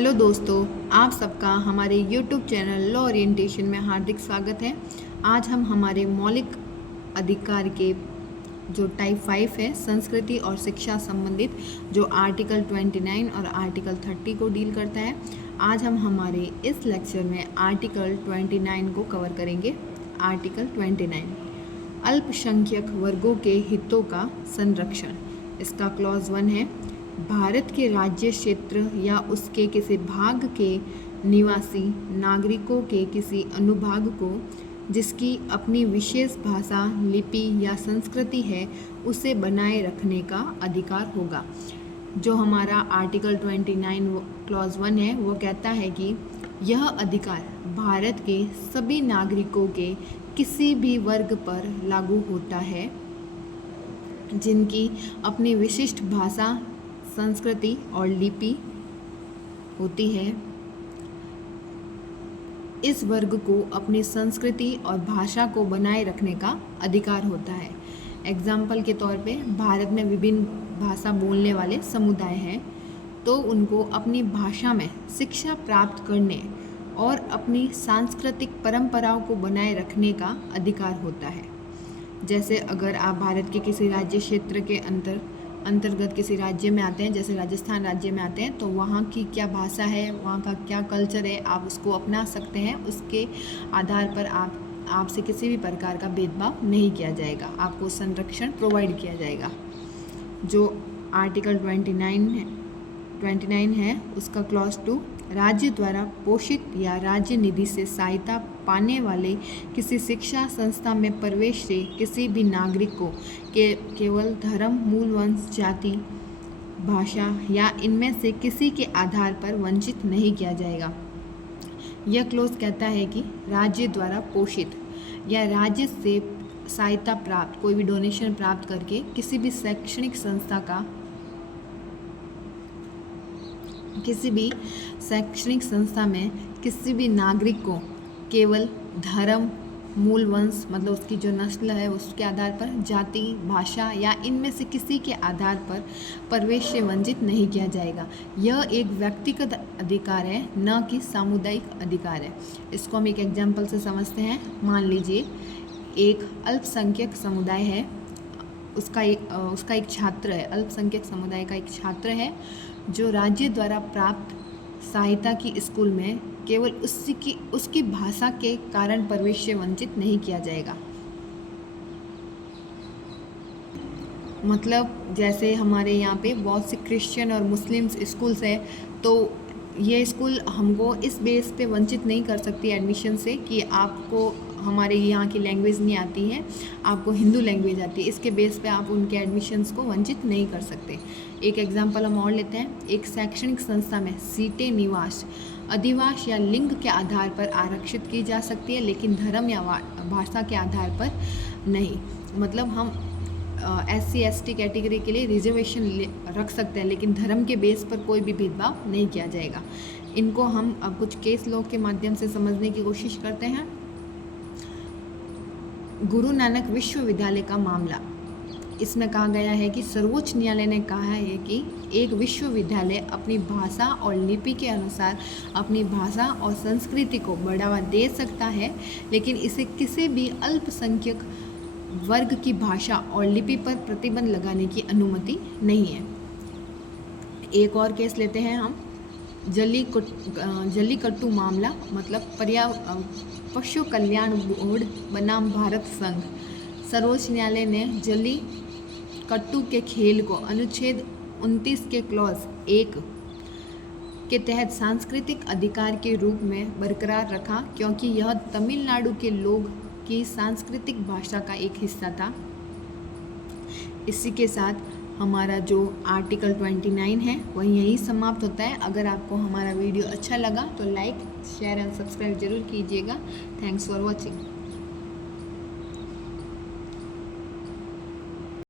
Hello दोस्तों, आप सबका हमारे YouTube चैनल लॉ ओरिएंटेशन में हार्दिक स्वागत है। आज हम हमारे मौलिक अधिकार के जो टाइप 5 है संस्कृति और शिक्षा संबंधित, जो आर्टिकल 29 और आर्टिकल 30 को डील करता है। आज हम हमारे इस लेक्चर में आर्टिकल 29 को कवर करेंगे। आर्टिकल 29 अल्पसंख्यक वर्गों के हितों का संरक्षण। इसका क्लॉज 1 है, भारत के राज्य क्षेत्र या उसके किसी भाग के निवासी नागरिकों के किसी अनुभाग को जिसकी अपनी विशेष भाषा, लिपि या संस्कृति है, उसे बनाए रखने का अधिकार होगा। जो हमारा आर्टिकल 29 क्लॉज 1 है वो कहता है कि यह अधिकार भारत के सभी नागरिकों के किसी भी वर्ग पर लागू होता है जिनकी अपनी विशिष्ट भाषा, संस्कृति और लिपि होती है। इस वर्ग को अपनी संस्कृति और भाषा को बनाए रखने का अधिकार होता है। एग्जाम्पल के तौर पे भारत में विभिन्न भाषा बोलने वाले समुदाय हैं, तो उनको अपनी भाषा में शिक्षा प्राप्त करने और अपनी सांस्कृतिक परंपराओं को बनाए रखने का अधिकार होता है। जैसे अगर आप भारत के किसी राज्य क्षेत्र के अंतर्गत किसी राज्य में आते हैं, जैसे राजस्थान राज्य में आते हैं, तो वहाँ की क्या भाषा है, वहाँ का क्या कल्चर है, आप उसको अपना सकते हैं। उसके आधार पर आपसे किसी भी प्रकार का भेदभाव नहीं किया जाएगा, आपको संरक्षण प्रोवाइड किया जाएगा। जो आर्टिकल 29 है उसका क्लॉज 2, राज्य द्वारा पोषित या राज्य निधि से सहायता पाने वाले किसी शिक्षा संस्था में प्रवेश से किसी भी नागरिक को केवल धर्म, मूल वंश, जाति, भाषा या इनमें से किसी के आधार पर वंचित नहीं किया जाएगा। यह क्लॉज कहता है कि राज्य द्वारा पोषित या राज्य से सहायता प्राप्त, कोई भी डोनेशन प्राप्त करके किसी भी शैक्षणिक संस्था में किसी भी नागरिक को केवल धर्म, मूल वंश मतलब उसकी जो नस्ल है उसके आधार पर, जाति, भाषा या इनमें से किसी के आधार पर प्रवेश से वंचित नहीं किया जाएगा। यह एक व्यक्तिगत अधिकार है, न कि सामुदायिक अधिकार है। इसको हम एक एग्जाम्पल से समझते हैं। मान लीजिए एक अल्पसंख्यक समुदाय है, उसका एक छात्र है, अल्पसंख्यक समुदाय का एक छात्र है जो राज्य द्वारा प्राप्त सहायता की स्कूल में केवल उसकी भाषा के कारण प्रवेश से वंचित नहीं किया जाएगा। मतलब जैसे हमारे यहाँ पे बहुत से क्रिश्चियन और मुस्लिम्स स्कूल्स है, तो ये स्कूल हमको इस बेस पे वंचित नहीं कर सकती एडमिशन से कि आपको हमारे यहाँ की लैंग्वेज नहीं आती है, आपको हिंदू लैंग्वेज आती है, इसके बेस पे आप उनके एडमिशन्स को वंचित नहीं कर सकते। एक एग्जांपल हम और लेते हैं। एक शैक्षणिक संस्था में सीटें निवास, अधिवास या लिंग के आधार पर आरक्षित की जा सकती है, लेकिन धर्म या भाषा के आधार पर नहीं। मतलब हम SC ST कैटेगरी के लिए रिजर्वेशन रख सकते हैं, लेकिन धर्म के बेस पर कोई भी भेदभाव नहीं किया जाएगा। इनको हम अब कुछ केस लॉ के माध्यम से समझने की कोशिश करते हैं। गुरु नानक विश्वविद्यालय का मामला, इसमें कहा गया है कि सर्वोच्च न्यायालय ने कहा है कि एक विश्वविद्यालय अपनी भाषा और लिपि के अनुसार अपनी भाषा और संस्कृति को बढ़ावा दे सकता है, लेकिन इसे किसी भी अल्पसंख्यक वर्ग की भाषा और लिपि पर प्रतिबंध लगाने की अनुमति नहीं है। एक और केस लेते हैं हम, जल्लीकट्टू मामला, मतलब पशु कल्याण बोर्ड बनाम भारत संघ। सर्वोच्च न्यायालय ने जल्लीकट्टू के खेल को अनुच्छेद 29 के क्लॉज 1 के तहत सांस्कृतिक अधिकार के रूप में बरकरार रखा, क्योंकि यह तमिलनाडु के लोग की सांस्कृतिक भाषा का एक हिस्सा था। इसी के साथ हमारा जो आर्टिकल 29 है वह यहीं समाप्त होता है। अगर आपको हमारा वीडियो अच्छा लगा तो लाइक, शेयर एंड सब्सक्राइब जरूर कीजिएगा। Thanks for watching.